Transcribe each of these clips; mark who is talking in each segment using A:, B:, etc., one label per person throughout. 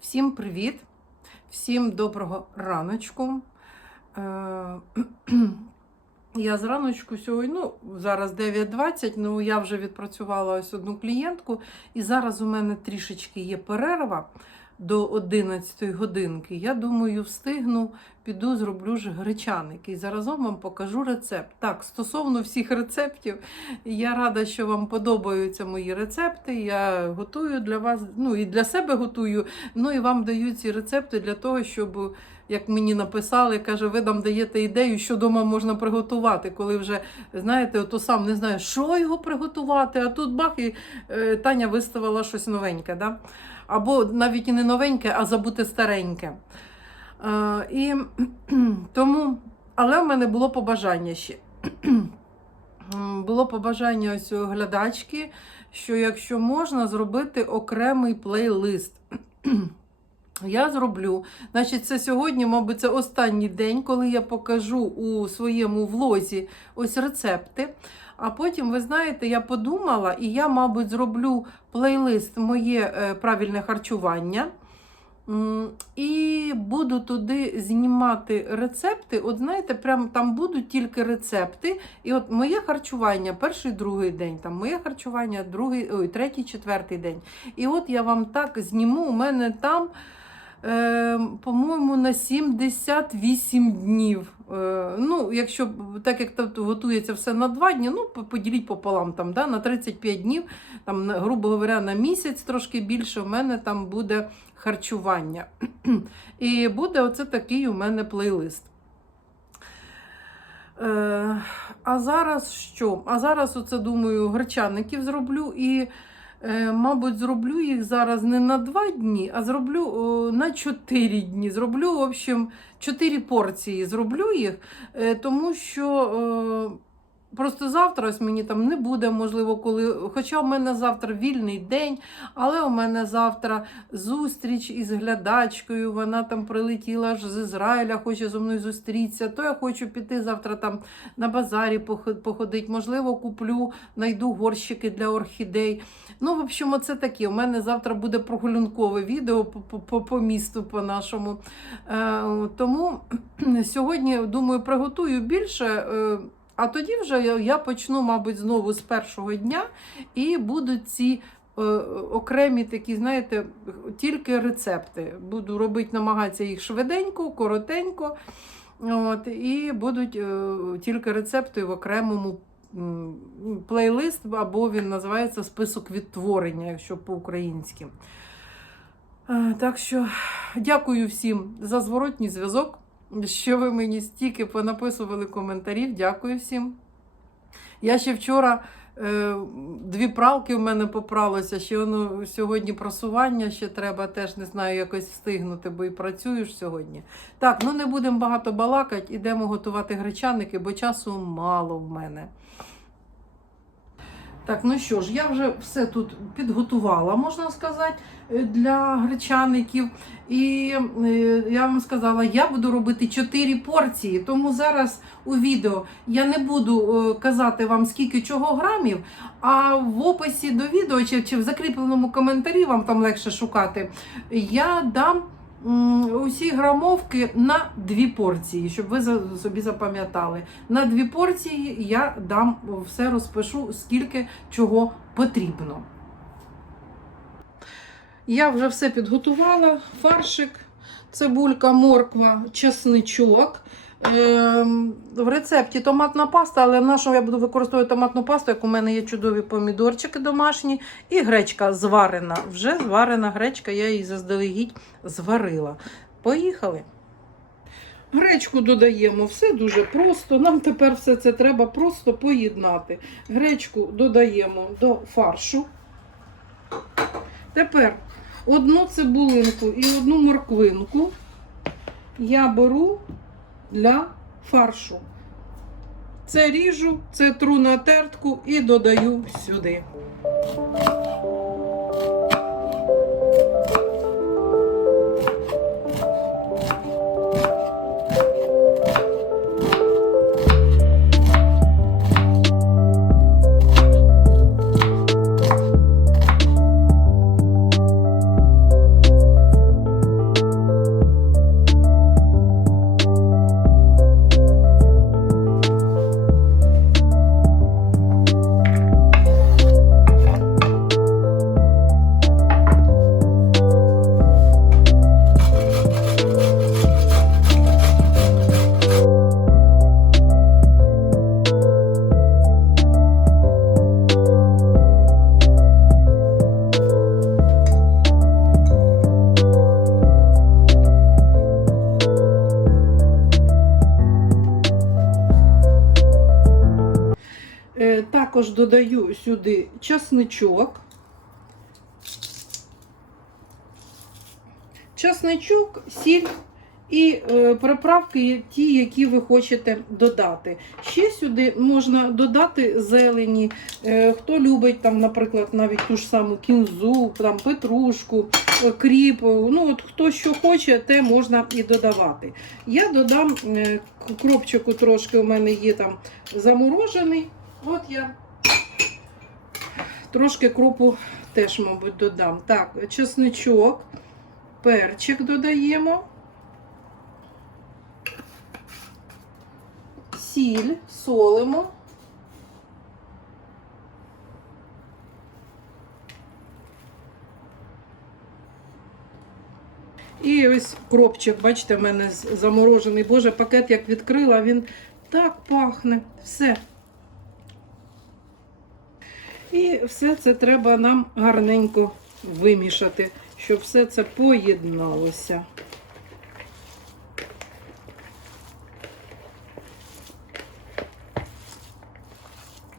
A: Всім привіт! Всім доброго раночку. Е, Я з раночку сьогодні, ну, зараз 9.20, ну я вже відпрацювала ось одну клієнтку, і зараз у мене трішечки є перерва до 11 годинки. Я думаю, встигну, піду, зроблю ж гречаники. І заразом вам покажу рецепт. Так, стосовно всіх рецептів, я рада, що вам подобаються мої рецепти. Я готую для вас, ну і для себе готую, ну і вам даю ці рецепти для того, щоб. Як мені написали, каже, ви нам даєте ідею, що вдома можна приготувати, коли вже, знаєте, ото сам не знає, що його приготувати, а тут бах, і е, Таня виставила щось новеньке. Да? Або навіть і не новеньке, а забути стареньке. Е, і тому, але в мене було побажання ще. Було побажання ось глядачки, що якщо можна зробити окремий плейлист. Я зроблю. Значить, це сьогодні, мабуть, це останній день, коли я покажу у своєму влозі ось рецепти. А потім, ви знаєте, я подумала, і я, мабуть, зроблю плейлист моє е, правильне харчування. І буду туди знімати рецепти. От знаєте, прям там будуть тільки рецепти. І от моє харчування перший, другий день, там моє харчування другий, ой, третій, четвертий день. І от я вам так зніму. У мене там, по-моєму, на 78 днів. Е, ну, якщо так як готується все на 2 дні, ну поділіть пополам там, да, на 35 днів, там, грубо говоря, на місяць трошки більше, в мене там буде харчування. І буде оце такий у мене плейлист. Е, а зараз що? А зараз, оце, думаю, гречаників зроблю і, мабуть, зроблю їх зараз не на 2 дні, а зроблю о, на 4 дні. Зроблю, в общем, 4 порції зроблю їх, е, тому що. Е, Просто завтра ось мені там не буде, можливо, коли. Хоча в мене завтра вільний день, але у мене завтра зустріч із глядачкою. Вона там прилетіла аж з Ізраїля, хоче зі мною зустрітися. То я хочу піти завтра там на базарі походити. Можливо, куплю, знайду горщики для орхідей. Ну, в общем, оце таке. У мене завтра буде прогулянкове відео по місту по нашому. Е, тому сьогодні, думаю, приготую більше. Е, а тоді вже я- почну, мабуть, знову з першого дня, і будуть ці е, окремі такі, знаєте, тільки рецепти. Буду робити, намагатися їх швиденько, коротенько. От, і будуть е, тільки рецепти в окремому плейлист, або він називається список відтворення, якщо по-українськи. Е, Так що дякую всім за зворотній зв'язок що ви мені стільки понаписували коментарів. Дякую всім. Я ще вчора е, дві пралки в мене попралося, ще воно сьогодні просування ще треба теж не знаю якось встигнути, бо і працюєш сьогодні. Так, ну не будемо багато балакати, ідемо готувати гречаники, бо часу мало в мене. Так, ну що ж, я вже все тут підготувала, можна сказати, е, для гречаників. І е, я вам сказала, я буду робити 4 порції, тому зараз у відео я не буду е, казати вам скільки чого грамів, а в описі до відео чи, в закріпленому коментарі вам там легше шукати, я дам усі грамовки на дві порції, щоб ви собі запам'ятали. На дві порції я дам все розпишу, скільки чого потрібно. Я вже все підготувала. Фаршик, цибулька, морква, чесничок. Ем, в рецепті томатна паста, але в нашому я буду використовувати томатну пасту, як у мене є чудові помідорчики домашні, і гречка зварена. Вже зварена гречка, я її заздалегідь зварила. Поїхали. Гречку додаємо, все дуже просто. Нам тепер все це треба просто поєднати. Гречку додаємо до фаршу. Тепер одну цибулинку і одну морквинку я беру для фаршу. Це ріжу, це тру на тертку і додаю сюди. Додаю сюди часничок. Часничок, сіль і е, приправки ті, які ви хочете додати. Ще сюди можна додати зелені. Е, хто любить, там, наприклад, навіть ту ж саму кінзу, там, петрушку, кріп. Ну, от хто що хоче, те можна і додавати. Я додам е, кропчику трошки, у мене є там заморожений. От я трошки кропу теж, мабуть, додам. Так, чесничок, перчик додаємо. Сіль, солимо. І ось кропчик, бачите, в мене заморожений. Боже, пакет як відкрила, він так пахне. Все. І все це треба нам гарненько вимішати, щоб все це поєдналося.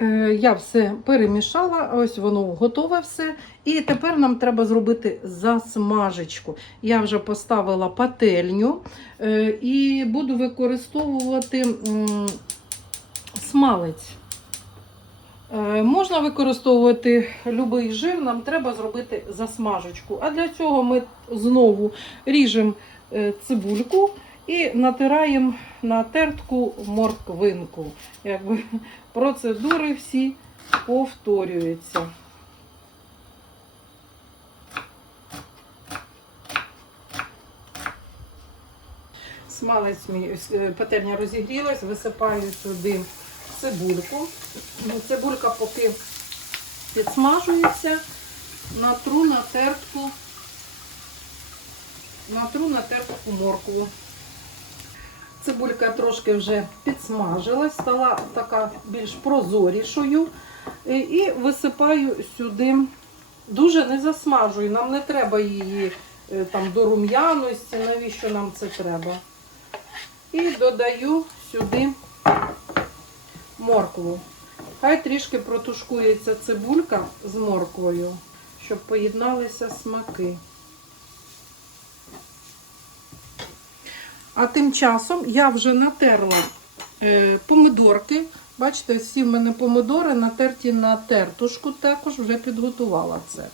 A: Е, Я все перемішала, ось воно готове все. І тепер нам треба зробити засмажечку. Я вже поставила пательню е, і буду використовувати смалець. Е, Можна використовувати будь-який жир, нам треба зробити засмажечку. А для цього ми знову ріжемо е, цибульку і натираємо на тертку морквинку. Якби процедури всі повторюються. Смалець мій, е, пательня розігрілась, висипаю сюди цибульку. Ну, Цибулька поки підсмажується, натру на тертку, натру на тертку моркву. Цибулька трошки вже підсмажилась, стала така більш прозорішою. І- висипаю сюди, дуже не засмажую, нам не треба її е, там до рум'яності, навіщо нам це треба. І додаю сюди моркву. Хай трішки протушкується цибулька з морквою, щоб поєдналися смаки. А тим часом я вже натерла е, помидорки. Бачите, всі в мене помидори натерті на тертушку, також вже підготувала це.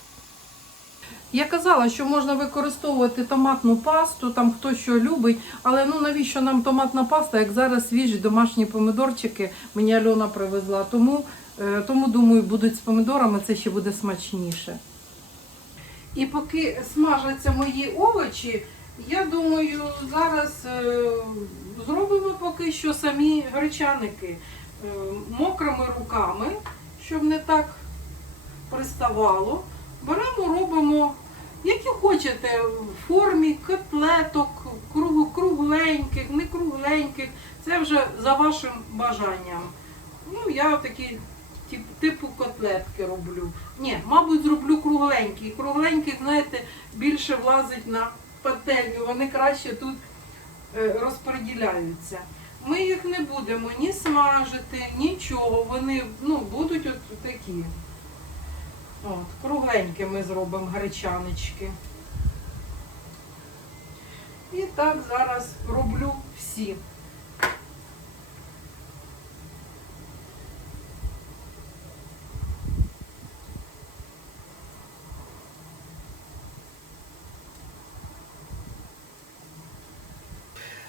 A: Я казала, що можна використовувати томатну пасту, там хто що любить, але ну навіщо нам томатна паста, як зараз свіжі домашні помидорчики мені Альона привезла. Тому, е, тому думаю, будуть з помидорами, це ще буде смачніше. І поки смажаться мої овочі, я думаю, зараз е, зробимо поки що самі гречаники е, мокрими руками, щоб не так приставало. Беремо, робимо, які хочете, в формі котлеток, кругленьких, не кругленьких. Це вже за вашим бажанням. Ну, я такі тип- типу котлетки роблю. Ні, мабуть, зроблю кругленькі. Кругленькі, знаєте, більше влазить на пательню. Вони краще тут е, розподіляються. Ми їх не будемо ні смажити, нічого. Вони ну, будуть от такі. От, кругленькі ми зробимо гречанички. І так зараз роблю всі.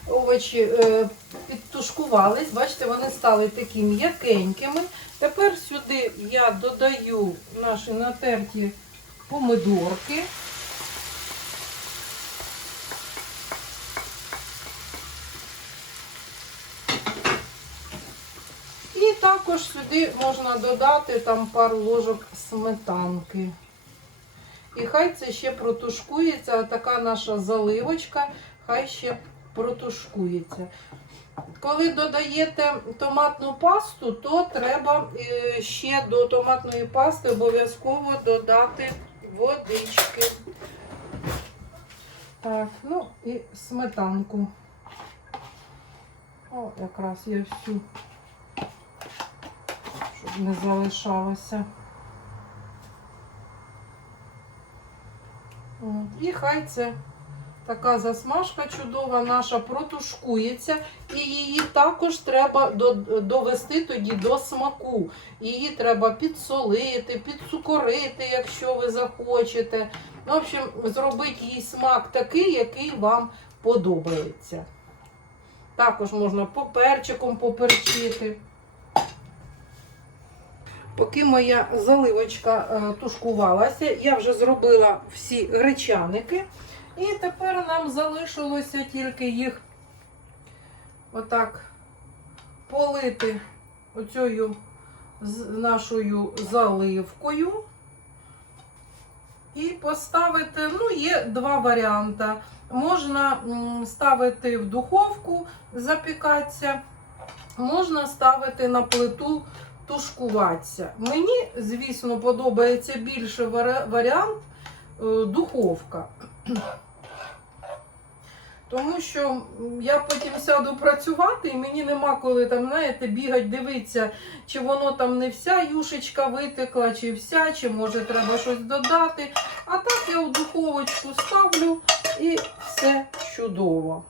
A: Овочі е, бачите, вони стали такі м'якенькими. Тепер сюди я додаю наші натерті помидорки. І також сюди можна додати там пару ложок сметанки. І хай це ще протушкується, така наша заливочка, хай ще протушкується. Коли додаєте томатну пасту, то треба е, ще до томатної пасти обов'язково додати водички. Так, ну і сметанку. О, якраз я всю, щоб не залишалося. І хай це така засмажка чудова наша протушкується. І її також треба довести тоді до смаку. Її треба підсолити, підцукорити, якщо ви захочете. В общем, зробити їй смак такий, який вам подобається. Також можна по перчиком поперчити. Поки моя заливочка е, тушкувалася, я вже зробила всі гречаники. І тепер нам залишилося тільки їх отак полити оцею нашою заливкою. І поставити, ну, є два варіанти. Можна ставити в духовку, запікатися, можна ставити на плиту тушкуватися. Мені, звісно, подобається більше варіант е, духовка. Тому що я потім сяду працювати, і мені нема коли там, знаєте, бігати, дивитися, чи воно там не вся юшечка витекла, чи вся, чи може треба щось додати. А так я в духовочку ставлю і все чудово.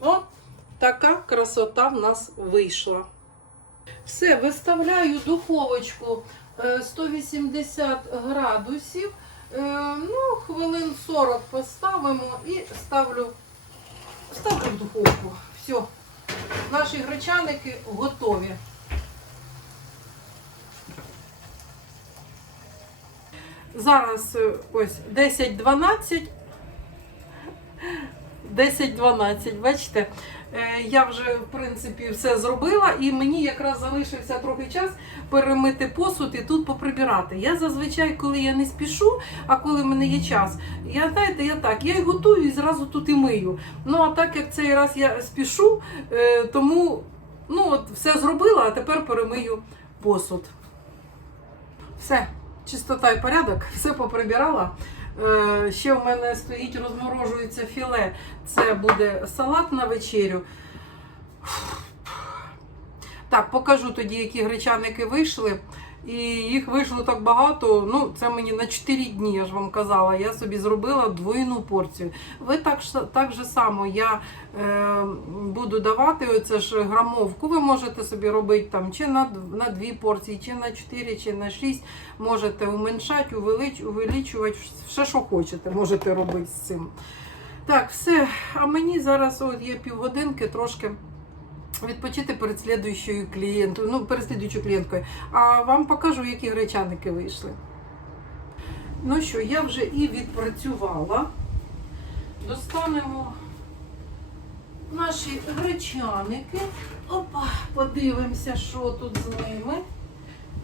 A: От така красота в нас вийшла. Все, виставляю духовочку 180 градусів. Е, Ну, хвилин 40 поставимо і ставлю, ставлю в духовку. Все, наші гречаники готові. Зараз е, ось 10-12. 10-12, бачите? Е, Я вже, в принципі, все зробила, і мені якраз залишився трохи час перемити посуд і тут поприбирати. Я зазвичай, коли я не спішу, а коли в мене є час, я знаєте, я так, я і готую і зразу тут і мию. Ну а так як цей раз я спішу, е, тому ну, от, все зробила, а тепер перемию посуд. Все, чистота і порядок, все поприбирала. Е, Ще в мене стоїть, розморожується філе. Це буде салат на вечерю. Так, покажу тоді, які гречаники вийшли. І їх вийшло так багато. Ну, це мені на 4 дні, я ж вам казала. Я собі зробила двойну порцію. Ви так, так же само я е, буду давати оце ж грамовку. Ви можете собі робити там чи на, на 2 порції, чи на 4, чи на 6. Можете уменьшати, увелич, увеличувати, все, що хочете, можете робити з цим. Так, все. А мені зараз от є півгодинки трошки відпочити перед слідуючою клієнтою, ну, перед слідуючою клієнткою. А вам покажу, які гречаники вийшли. Ну що, я вже і відпрацювала. Достанемо наші гречаники. Опа, подивимося, що тут з ними,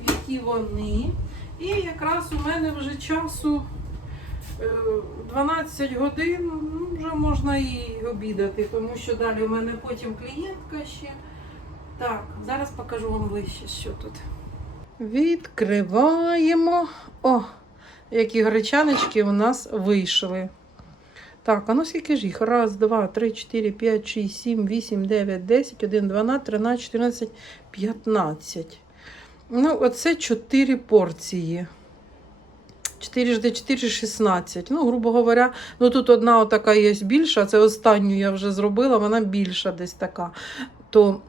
A: які вони. І якраз у мене вже часу е, 12 годин, ну, вже можна і обідати, тому що далі у мене потім клієнтка ще. Так, зараз покажу вам ближче, що тут. Відкриваємо. О, які гречаночки у нас вийшли. Так, а ну скільки ж їх? Раз, два, три, чотири, п'ять, шість, сім, вісім, дев'ять, десять, один, дванадцять, тринадцять, чотирнадцять, п'ятнадцять. Ну, оце чотири порції. 4 жди 4, 16. Ну, грубо говоря, ну тут одна отака є більша, це останню я вже зробила, вона більша десь така. То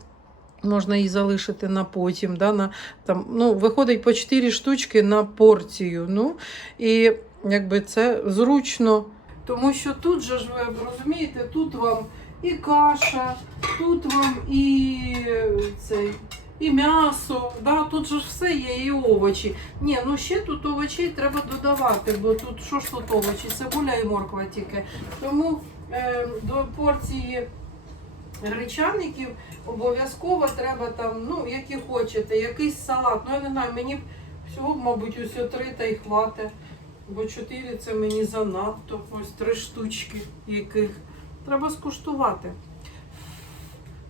A: можна її залишити на потім. Да, на, там, ну, виходить по 4 штучки на порцію. Ну, і якби це зручно. Тому що тут же ж ви розумієте, тут вам і каша, тут вам і цей. І м'ясо, да, тут же все є, і овочі. Ні, ну ще тут овочей треба додавати, бо тут що ж тут овочі? Цибуля і морква тільки. Тому е, до порції гречаників обов'язково треба там, ну, які хочете, якийсь салат. Ну, я не знаю, мені всього, мабуть, усього три та й хватить. Бо чотири це мені занадто. Ось три штучки яких. Треба скуштувати,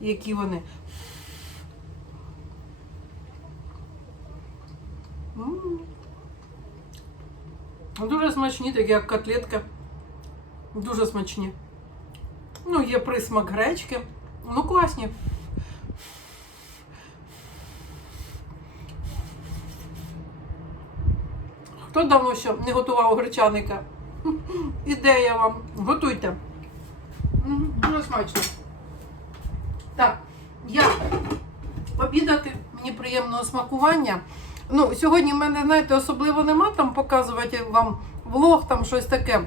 A: які вони. Ну, дуже смачні, такі як котлетка. Дуже смачні. Ну, є присмак гречки. Ну, класні. Хто давно ще не готував гречаника? Ідея вам. Готуйте. Дуже смачно. Так, я обідати, мені приємного смакування. Ну, сьогодні в мене, знаєте, особливо нема там показувати вам влог, там щось таке.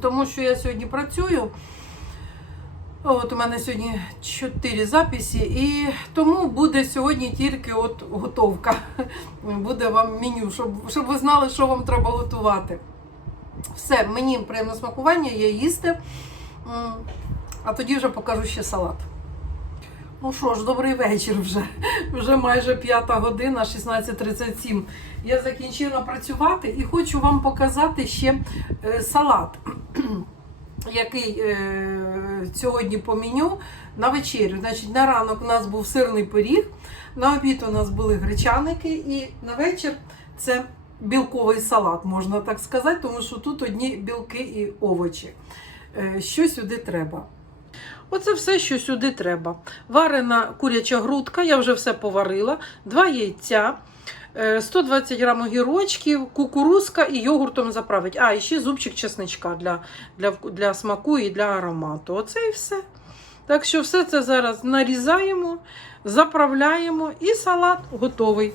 A: Тому що я сьогодні працюю. От у мене сьогодні 4 записи, і тому буде сьогодні тільки от готовка. Буде вам меню, щоб, щоб ви знали, що вам треба готувати. Все, мені приємне смакування, я їсти. А тоді вже покажу ще салат. Ну що ж, добрий вечір вже. Вже майже п'ята година, 16.37. Я закінчила працювати і хочу вам показати ще е, салат, який е, сьогодні по меню на вечерю. Значить, на ранок у нас був сирний пиріг, на обід у нас були гречаники, і на вечір це білковий салат, можна так сказати, тому що тут одні білки і овочі. Е, Що сюди треба? Оце все, що сюди треба. Варена куряча грудка, я вже все поварила, два яйця, е, 120 грам огірочків, кукурузка і йогуртом заправить. А, і ще зубчик чесничка для, для, для смаку і для аромату. Оце і все. Так що все це зараз нарізаємо, заправляємо і салат готовий.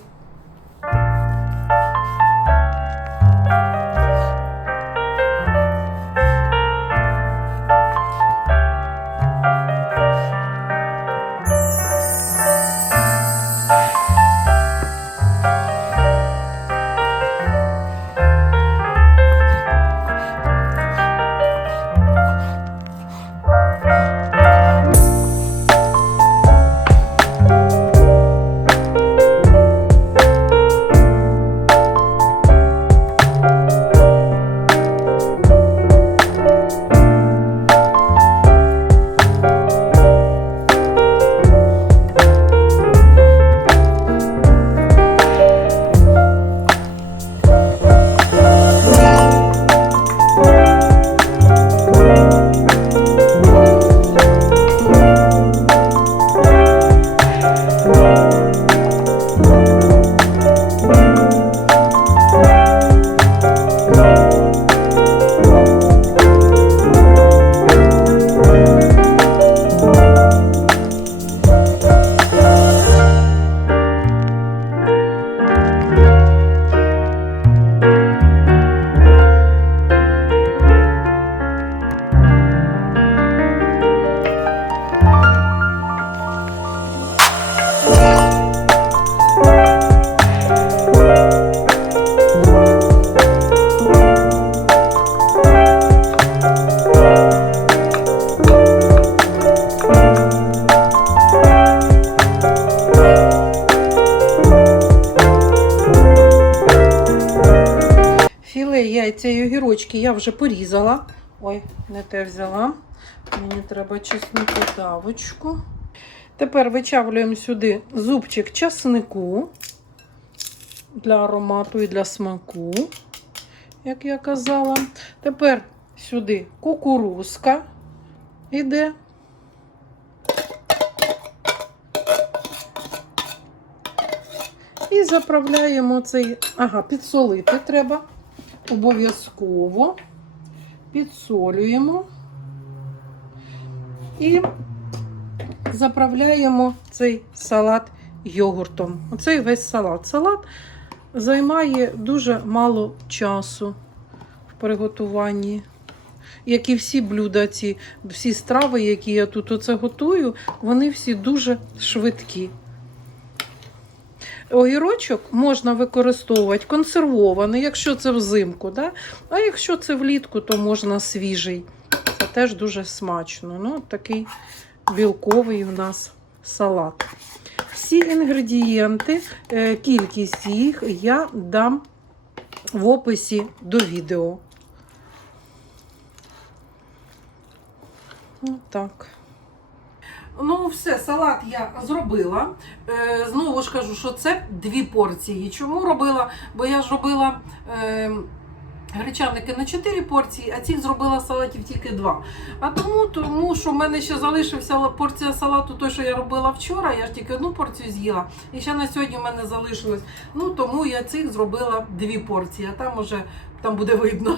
A: Вже порізала. Ой, не те взяла. Мені треба чеснику давочку. Тепер вичавлюємо сюди зубчик часнику для аромату і для смаку, як я казала. Тепер сюди кукурузка іде. І заправляємо цей, ага, підсолити треба. Обов'язково підсолюємо і заправляємо цей салат йогуртом. Оцей весь салат. Салат займає дуже мало часу в приготуванні. Як і всі блюда, ці, всі страви, які я тут оце готую, вони всі дуже швидкі. Огірочок можна використовувати консервований, якщо це взимку, да? а якщо це влітку, то можна свіжий. Це теж дуже смачно. Ну, такий білковий у нас салат. Всі інгредієнти, е, кількість їх я дам в описі до відео. Так. Ну, все, салат я зробила. Е, знову ж кажу, що це дві порції. Чому робила? Бо я ж робила е, Гречаники на 4 порції, а цих зробила салатів тільки 2. А тому, тому що в мене ще залишився порція салату, той, що я робила вчора, я ж тільки одну порцію з'їла. І ще на сьогодні в мене залишилось. Ну тому я цих зробила дві порції, а там уже там буде видно.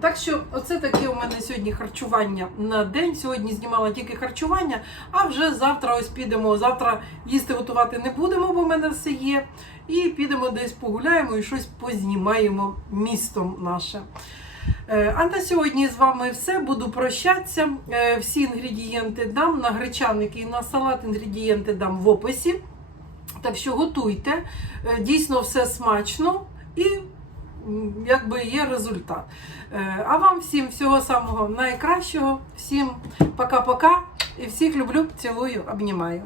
A: Так що, оце таке у мене сьогодні харчування на день. Сьогодні знімала тільки харчування, а вже завтра ось підемо. Завтра їсти готувати не будемо, бо в мене все є. І підемо десь погуляємо і щось познімаємо містом наше. Е, А на сьогодні з вами все. Буду прощатися. Е, Всі інгредієнти дам на гречаники і на салат інгредієнти дам в описі. Так що готуйте. Е, Дійсно все смачно і якби є результат. Е, А вам всім всього самого найкращого. Всім пока-пока. І всіх люблю, цілую, обнімаю.